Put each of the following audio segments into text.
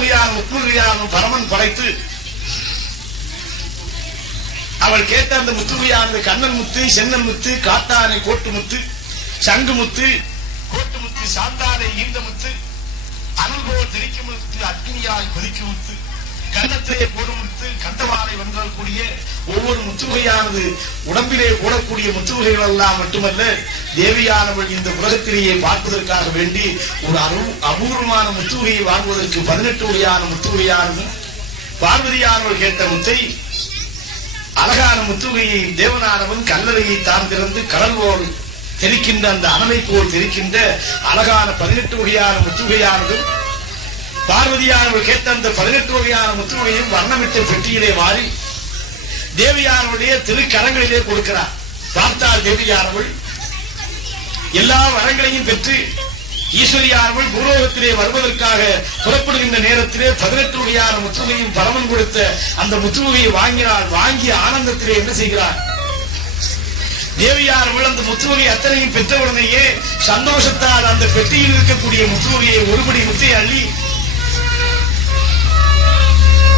முத்துகையானும் பரமன் படைத்து அவள் கேட்ட அந்த முத்துகையானது கண்ணன் முத்து, சென்னன் முத்து, காத்தானை கோட்டு முத்து, சங்கு முத்து, கோட்டு முத்து, சாந்தானை ஈந்த முத்து, அனுபவம் தெரிக்கும் முத்து, அக்னியாய் கொதிக்கும் முத்து, கன்னத்திலே போடும் முத்து, கண்டவாரை வென்றால் கூடிய ஒவ்வொரு முத்துகையானது உடம்பிலே போடக்கூடிய முத்துகைகள் எல்லாம் மட்டுமல்ல, தேவியானவள் இந்த உலகத்திலேயே பார்ப்பதற்காக வேண்டி ஒரு அபூர்வமான முத்துகையை வாங்குவதற்கு 18 வகையான முத்துகையானதும் பார்வதியானவள் கேட்ட முத்தை அழகான முத்துகையை தேவனானவன் கல்லறையை தான் திறந்து கடல் போல் தெரிக்கின்ற அந்த அனலை போல் தெரிக்கின்ற அழகான 18 வகையான முத்துகையானதும் பார்வதியானவள் கேட்ட அந்த 18 வகையான முத்துகையும் வர்ணமிட்ட பெட்டியிலே மாறி தேவியானவளுடைய திருக்கரங்களிலே கொடுக்கிறார். பார்த்தால் தேவியானவள் எல்லா வரங்களையும் பெற்று ஈஸ்வரியானவள் பூலோகத்திலே வருவதற்காக புறப்படுகின்ற நேரத்திலே 18 வகையான முத்துகையும் பரமன் கொடுத்த அந்த முத்துகையை வாங்கினாள். வாங்கிய ஆனந்தத்திலே என்ன செய்கிறார்? தேவியானவள் அந்த முத்துகையை அத்தனையும் பெற்றவுடனேயே சந்தோஷத்தால் அந்த பெட்டியில் இருக்கக்கூடிய முத்துகையை ஒருபடி முத்தை அள்ளி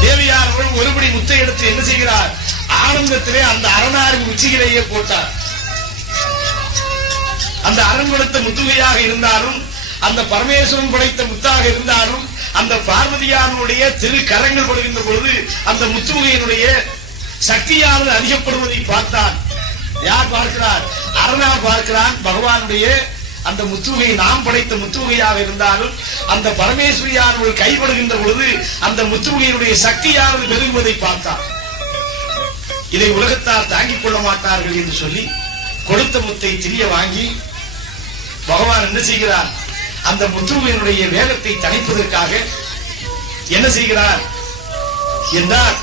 தேவியானவள் ஒருபடி முத்தை எடுத்து என்ன செய்கிறார்? ஆனந்தத்திலே அந்த அரணாரின் உச்சியிலேயே போட்டார். அந்த அரண் கொடுத்த முத்துகையாக இருந்தாலும், அந்த பரமேஸ்வரன் படைத்த முத்தாக இருந்தாலும், அந்த பார்வதியானுடைய திரு கரங்கள் படுகின்ற பொழுது அந்த முத்துகையினுடைய சக்தியானது அதிகப்படுவதை பார்த்தான். யார் பார்க்கிறார்? அரணார் பார்க்கிறான். பகவானுடைய அந்த முத்துகை நாம் படைத்த முத்துகையாக இருந்தாலும் அந்த பரமேஸ்வரியானவள் கைப்படுகின்ற பொழுது அந்த முத்துகையினுடைய சக்தியானது பெருகுவதை பார்த்தான். இதை உலகத்தார் தாங்கிக் கொள்ள மாட்டார்கள் என்று சொல்லி கொடுத்த முத்தை திரிய வாங்கி பகவான் என்ன செய்கிறார்? அந்த முத்துகையினுடைய வேகத்தை தணிப்பதற்காக என்ன செய்கிறார் என்றால்,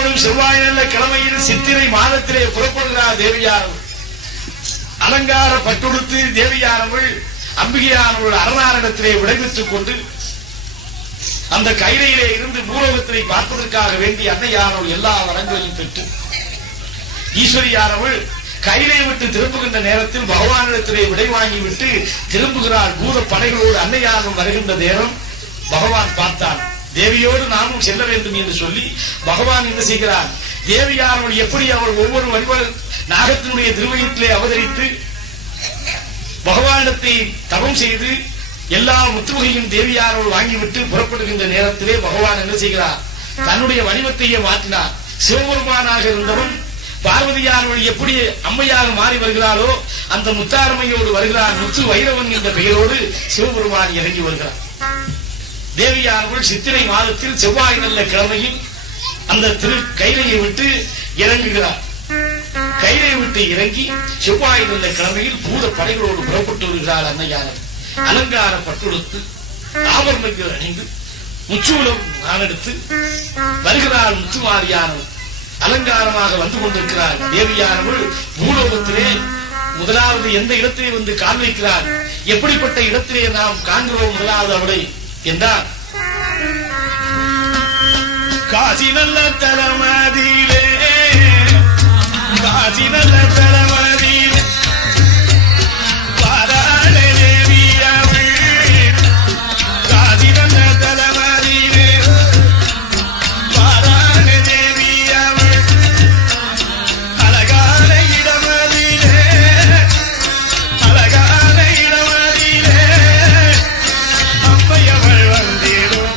தினந்தோறும் செவ்வாய் நல்ல கிழமையில் சித்திரை மாதத்திலே புறப்படுகிறார் தேவியானவள். அலங்கார பட்டுடுத்து தேவியானவள் அம்பிகையானவள் அரணாரணத்திலே விடைபெற்றுக் கொண்டு அந்த கைலையிலே இருந்து பூலோகத்திலே பார்ப்பதற்காக வேண்டி அன்னையானவள் எல்லா வரங்களையும் பெற்று ஈஸ்வரியானவள் கைலை விட்டு திரும்புகின்ற நேரத்தில் பகவானிடத்திலே விடை வாங்கிவிட்டு திரும்புகிறாள். பூத படைகளோடு அன்னையானவள் வருகின்ற நேரம் பகவான் பார்த்தான். தேவியோடு நாமும் செல்ல வேண்டும் என்று சொல்லி பகவான் என்ன செய்கிறார், தேவியானவள் எப்படி அவள் ஒவ்வொரு வழிபாடு நாகத்தினுடைய திருவயத்திலே அவதரித்து பகவானிடத்தை தவம் செய்து எல்லா முத்துவகையும் தேவியானவள் வாங்கிவிட்டு புறப்படுகின்ற நேரத்திலே பகவான் என்ன செய்கிறார், தன்னுடைய வடிவத்தையே மாற்றினார். சிவபெருமானாக இருந்தவன் பார்வதியானவள் எப்படி அம்மையாக மாறி வருகிறாளோ அந்த முத்தாரமையோடு வருகிறார். முத்து வைரவன் என்ற பெயரோடு சிவபெருமான் இறங்கி வருகிறார். தேவியானவள் சித்திரை மாதத்தில் செவ்வாய் நல்ல கிழமையில் அந்த திரு கைலையை விட்டு இறங்குகிறார். கைலை விட்டு இறங்கி செவ்வாய் நல்ல கிழமையில் பூத படைகளோடு புறப்பட்டு வருகிறார். அன்னையானவள் அலங்கார பட்டுடுத்து ஆபரணங்கள் அணிந்து முச்சூலம் நானெடுத்து வருகிறார். முத்துமாரியானவள் அலங்காரமாக வந்து கொண்டிருக்கிறார். தேவியானவள் பூலோகத்திலே முதலாவது எந்த இடத்திலே வந்து கால் வைக்கிறார், எப்படிப்பட்ட இடத்திலே நாம் காண்கிறோம் முதலாவது அவளை என்றால் காசி நல்ல தலமதியிலே, காசி நல்ல தலமதியிலே பாராள தேவி அவள், காசி நல்ல தலமதியிலே பாராள தேவி அவள், அழகான இடமதியிலே, அழகான இடமதியிலே அம்மையவள் வந்திடுவாள்.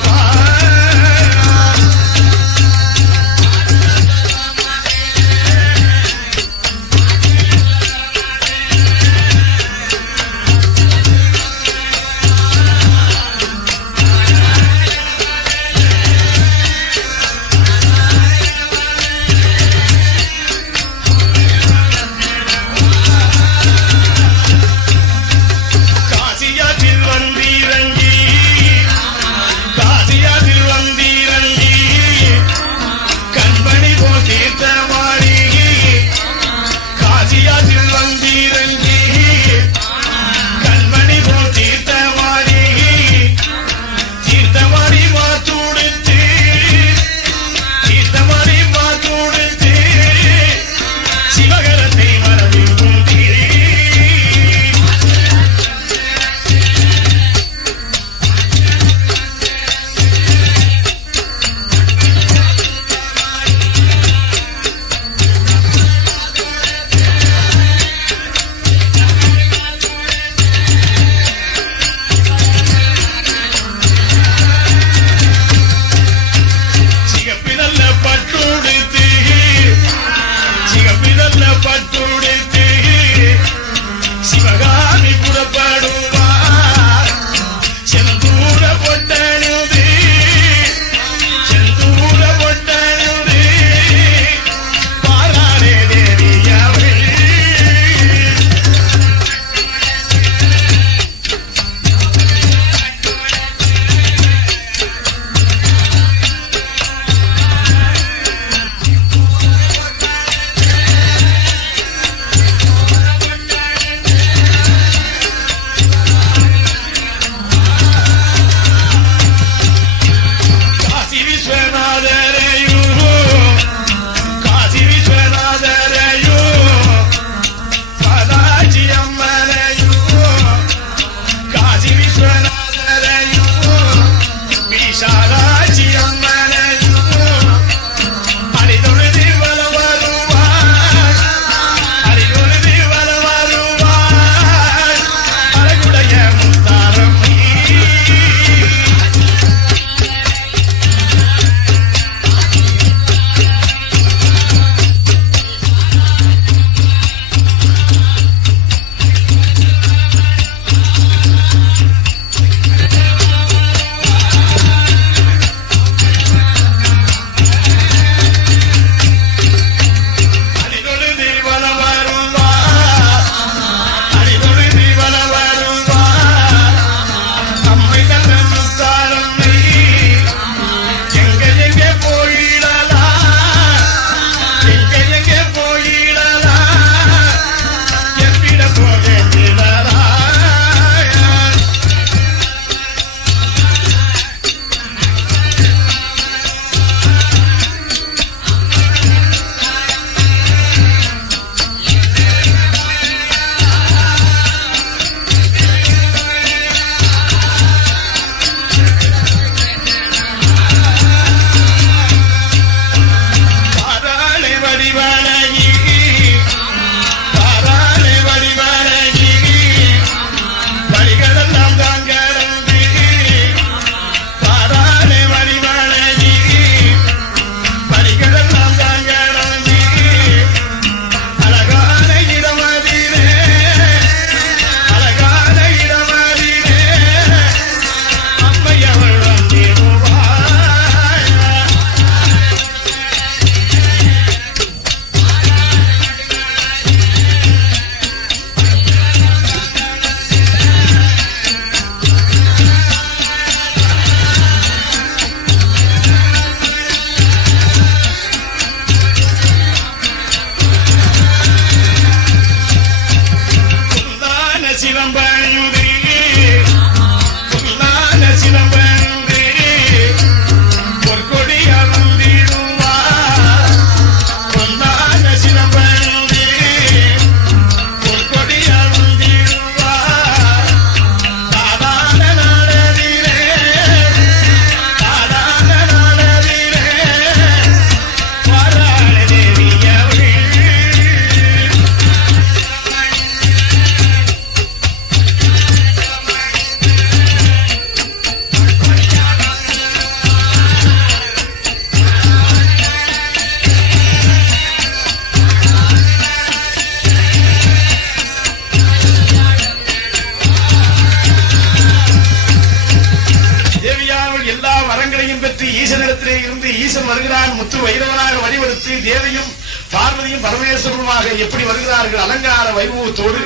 முத்து வைரவனாக வழிபடுத்தி தேவையும் பார்வதியும் பரமேஸ்வரனுமாக எப்படி வருகிறார்கள் அலங்கார வைபவத்தோடு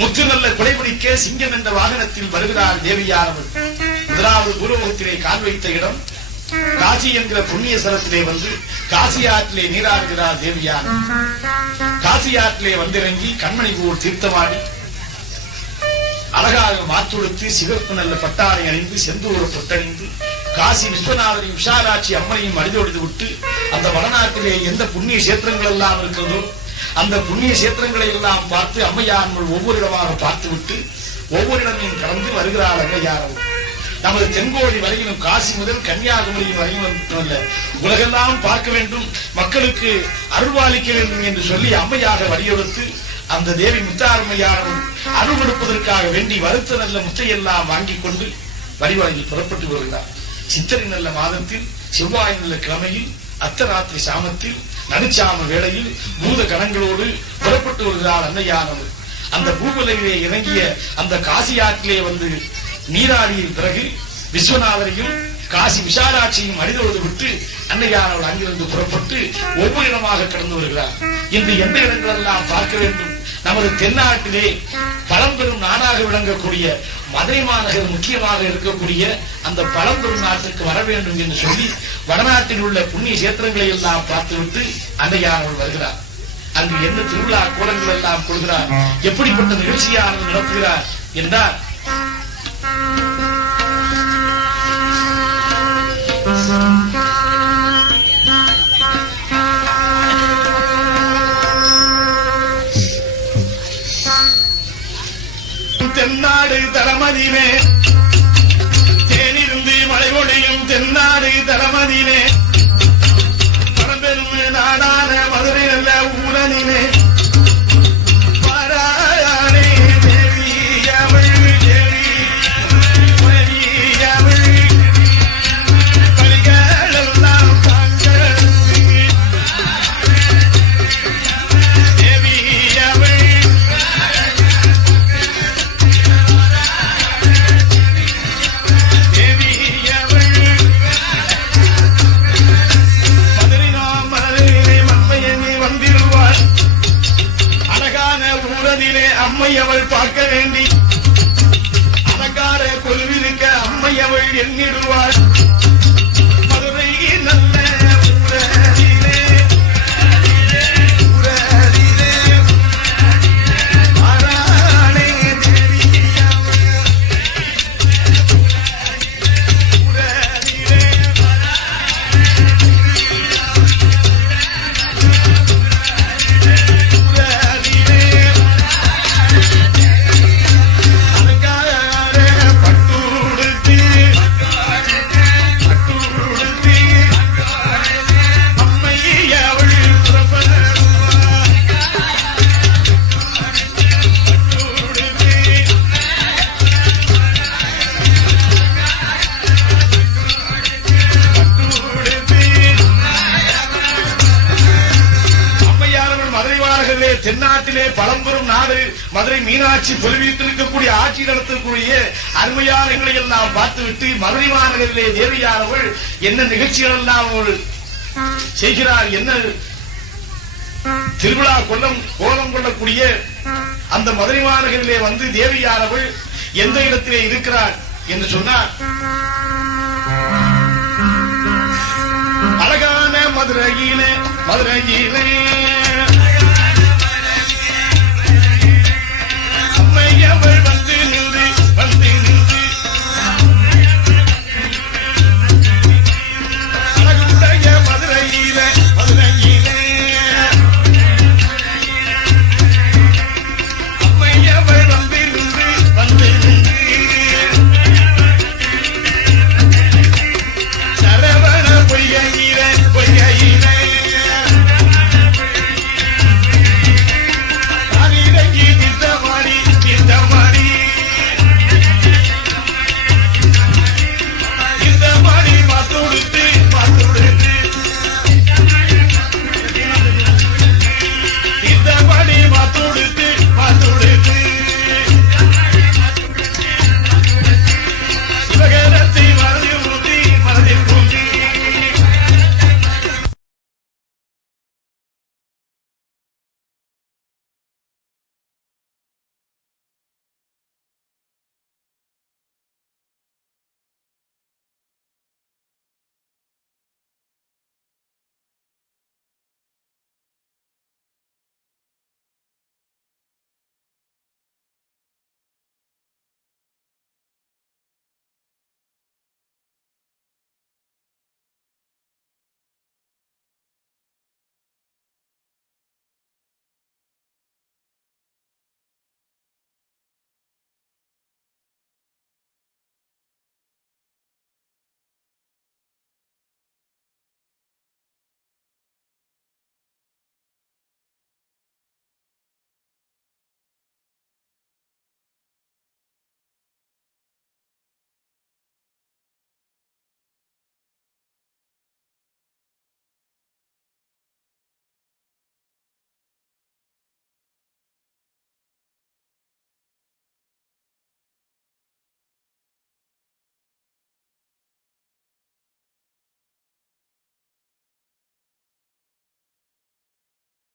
முத்து நல்ல குடைபிடிக்க சிங்கம் என்ற வாகனத்தில் வருகிறார் தேவியானவர். முதலாவது பூலோகத்திலே கால் வைத்த இடம் காசி என்கிற புண்ணிய ஸ்தலத்திலே வந்து காசி ஆற்றிலே நீராடுகிறார் தேவியானவர். காசி ஆற்றிலே வந்திறங்கி கண்மணி போல் தீர்த்தமாடி அழகாக மாற்றுடுத்து சிவப்பு நல்ல பட்டாடை அணிந்து செந்தூர பொட்டணிந்து காசி விஸ்வநாதரையும் விஷாலாட்சி அம்மனையும் அடிதொடுத்து விட்டு அந்த வடநாட்டிலே எந்த புண்ணிய கஷேத்திரங்கள் எல்லாம் இருக்கிறதோ அந்த புண்ணிய கஷேத்திரங்களை எல்லாம் பார்த்து அம்மையார்கள் ஒவ்வொரு இடமாக பார்த்து விட்டு ஒவ்வொரு இடமையும் கடந்து வருகிறார் அம்மையாரவர். நமது தென்கோடி வரையிலும் காசி முதல் கன்னியாகுமரி வரையிலும் உலகெல்லாம் பார்க்க வேண்டும், மக்களுக்கு அருள்வாளிக்க வேண்டும் என்று சொல்லி அம்மையாக வலியுறுத்து அந்த தேவி முத்தாரம்மையானவர் அருள் கொடுப்பதற்காக வேண்டி வருத்த நல்ல முத்தையெல்லாம் வாங்கிக் கொண்டு வழிவழங்கில் புறப்பட்டு வருகிறார். சித்திரை நல்ல மாதத்தில் செவ்வாய் நல்ல கிழமையில் அர்த்தராத்திரி சாமத்தில் நடுச்சாம வேளையில் பூத கணங்களோடு புறப்பட்டு வருகிறார் அன்னையானவர். அந்த பூவுலகிலே இறங்கிய அந்த காசி ஆற்றிலே வந்து நீராடிய பிறகு விஸ்வநாதரையும் காசி விஷாலாட்சியும் அடிதொழுது விட்டு அன்னையானவள் அங்கிருந்து புறப்பட்டு ஒவ்வொரு இடமாக கடந்து வருகிறார். இன்று எந்த இடங்கள் எல்லாம் பார்க்க வேண்டும்? நமது தென்னாட்டிலே பழம்பெரும் நாடாக விளங்கக்கூடிய மதுரை மாநகர் முக்கியமாக இருக்கக்கூடிய அந்த பழம்பெரும் நாட்டுக்கு வர வேண்டும் என்று சொல்லி வடநாட்டில் உள்ள புண்ணிய கஷேத்திரங்களை எல்லாம் பார்த்துவிட்டு அன்னையானவள் வருகிறார். அங்கு என்ன திருவிழா கோலங்கள் எல்லாம் கொள்கிறார், எப்படிப்பட்ட நிகழ்ச்சியானது நடத்துகிறார் என்றால் தென்னாடு தளமதியிலே தேனிருந்து மழை பொழியும் தென்னாடு தளமதியிலே பரம்பெரும் நாடான மதுரை நல்ல ஊரனிலே பாராயணே தேவி அவள் தேவி அவள் பலிகள் எல்லாம் தாங்கள் தேவி அவள் அம்மையவள் பார்க்க வேண்டி அலங்கார கொலுவிருக்க அம்மையவள் எண்ணிடுவாள். மதுரை நல்ல ஊரதிலே ஊரதிலே ஆராணே தேவி ஊரதிலே தென்னாட்டிலே பழம்பெரும் நாடு மதுரை மீனாட்சி பொலிவித்திருக்கக்கூடிய ஆட்சி நடத்தக்கூடிய அருமையான எங்களை எல்லாம் பார்த்துவிட்டு மதுரை மாநகரிலே தேவியானவள் என்ன நிகழ்ச்சிகள் எல்லாம் செய்கிறார், என்ன திருவிழா கோலம் கொள்ளக்கூடிய அந்த மதுரை மாநகரிலே வந்து தேவியானவள் எந்த இடத்திலே இருக்கிறார் என்று சொன்னார். அழகான மதுரையிலே